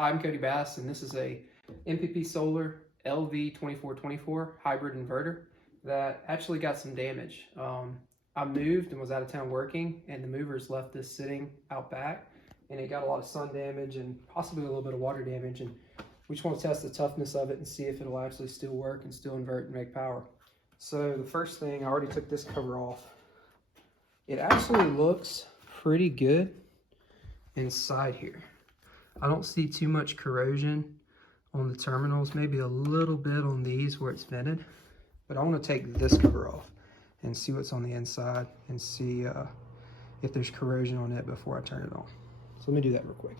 I'm Cody Bass, and this is a MPP Solar LV2424 Hybrid inverter that actually got some damage. I moved and was out of town working, and the movers left this sitting out back, and it got a lot of sun damage and possibly a little bit of water damage, and we just want to test the toughness of it and see if it'll actually still work and still invert and make power. So the first thing, I already took this cover off. It actually looks pretty good inside here. I don't see too much corrosion on the terminals, maybe a little bit on these where it's vented, but I want to take this cover off and see what's on the inside and see if there's corrosion on it before I turn it on. So let me do that real quick.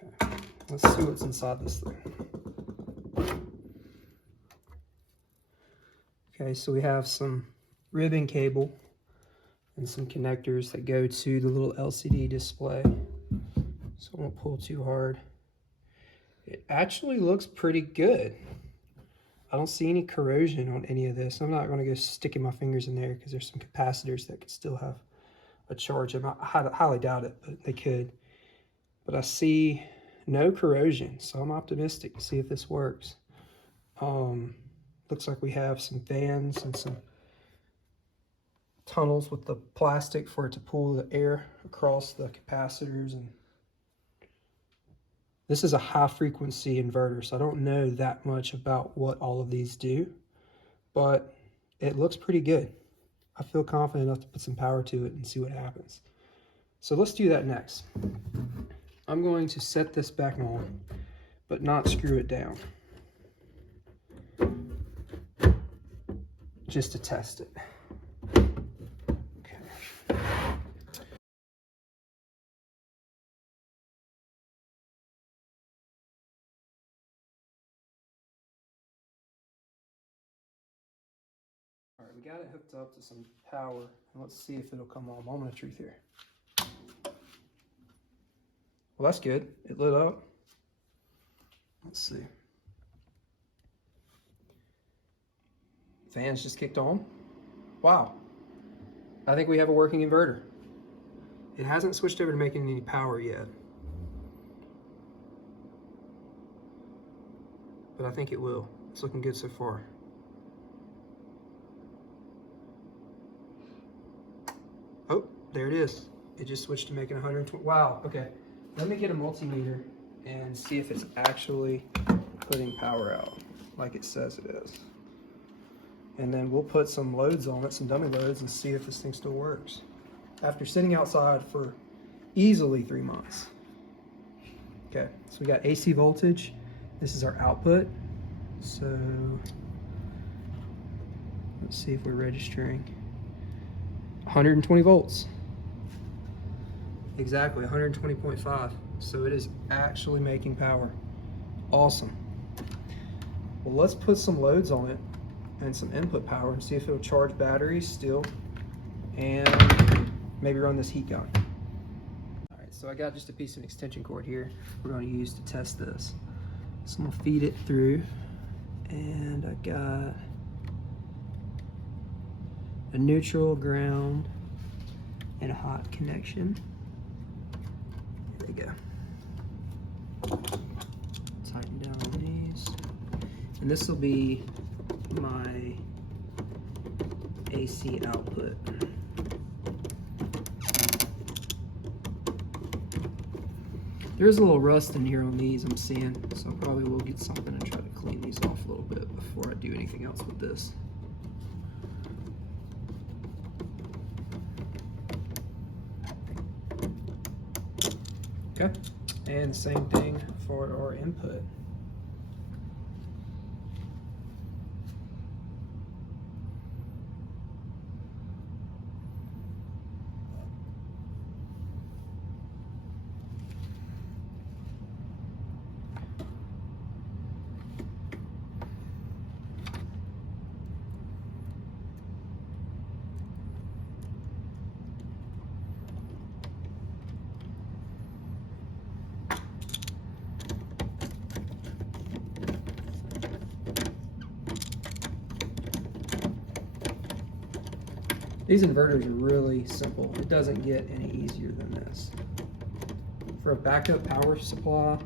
Okay. Let's see what's inside this thing. Okay, so we have some ribbon cable and some connectors that go to the little LCD display. So I won't pull too hard. It actually looks pretty good. I don't see any corrosion on any of this. I'm not going to go sticking my fingers in there because there's some capacitors that could still have a charge. I highly doubt it, but they could. But I see no corrosion, so I'm optimistic to see if this works. Looks like we have some fans and some tunnels with the plastic for it to pull the air across the capacitors. And this is a high frequency inverter, so I don't know that much about what all of these do, but it looks pretty good. I feel confident enough to put some power to it and see what happens. So let's do that next. I'm going to set this back on, but not screw it down, just to test it. Okay. All right, we got it hooked up to some power, and let's see if it'll come on. Moment of truth here. Well, that's good. It lit up. Let's see. Fans just kicked on. Wow. I think we have a working inverter. It hasn't switched over to making any power yet, but I think it will. It's looking good so far. Oh, there it is. It just switched to making 120. Wow, okay. Let me get a multimeter and see if it's actually putting power out like it says it is. And then we'll put some loads on it, some dummy loads, and see if this thing still works. After sitting outside for easily 3 months. Okay, so we got AC voltage. This is our output. So let's see if we're registering. 120 volts. Exactly, 120.5. So it is actually making power. Awesome. Well, let's put some loads on it and some input power and see if it'll charge batteries still and maybe run this heat gun. All right, so I got just a piece of extension cord here we're going to use to test this. So I'm going to feed it through, and I got a neutral, ground, and a hot connection. There we go. Tighten down on these. And this will be my AC output. There's a little rust in here on these I'm seeing, so I probably will get something and try to clean these off a little bit before I do anything else with this. Okay, and the same thing for our input. These inverters are really simple. It doesn't get any easier than this. For a backup power supply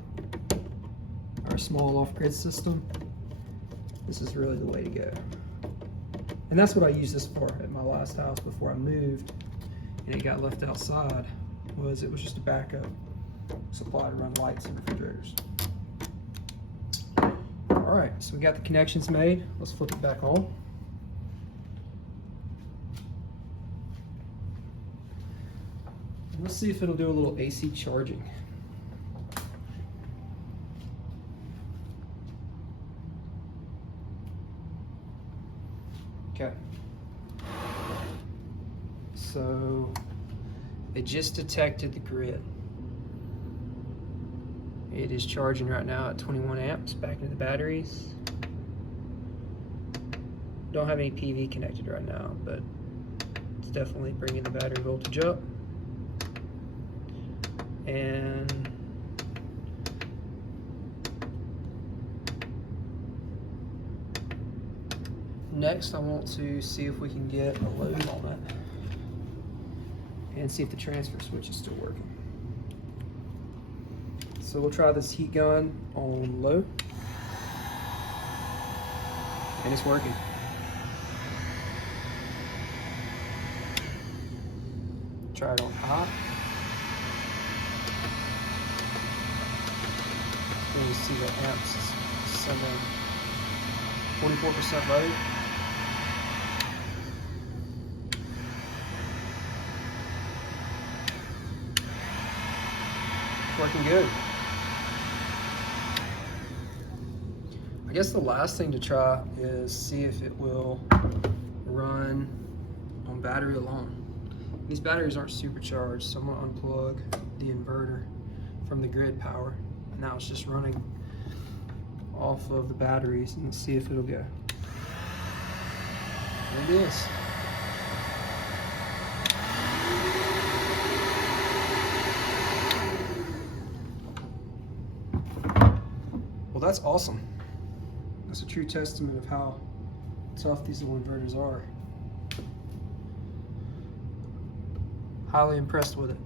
or a small off-grid system, this is really the way to go. And that's what I used this for at my last house before I moved and it got left outside. It was just a backup supply to run lights and refrigerators. All right, so we got the connections made. Let's flip it back on. Let's see if it'll do a little AC charging. Okay. So it just detected the grid. It is charging right now at 21 amps back into the batteries. Don't have any PV connected right now, but it's definitely bringing the battery voltage up. And next I want to see if we can get a load on it and see if the transfer switch is still working. So we'll try this heat gun on low, and it's working. Try it on high. And you see the amps sending 44% load. It's working good. I guess the last thing to try is see if it will run on battery alone. These batteries aren't supercharged, so I'm gonna unplug the inverter from the grid power. Now it's just running off of the batteries, and let's see if it'll go. There it is. Well, that's awesome. That's a true testament of how tough these little inverters are. Highly impressed with it.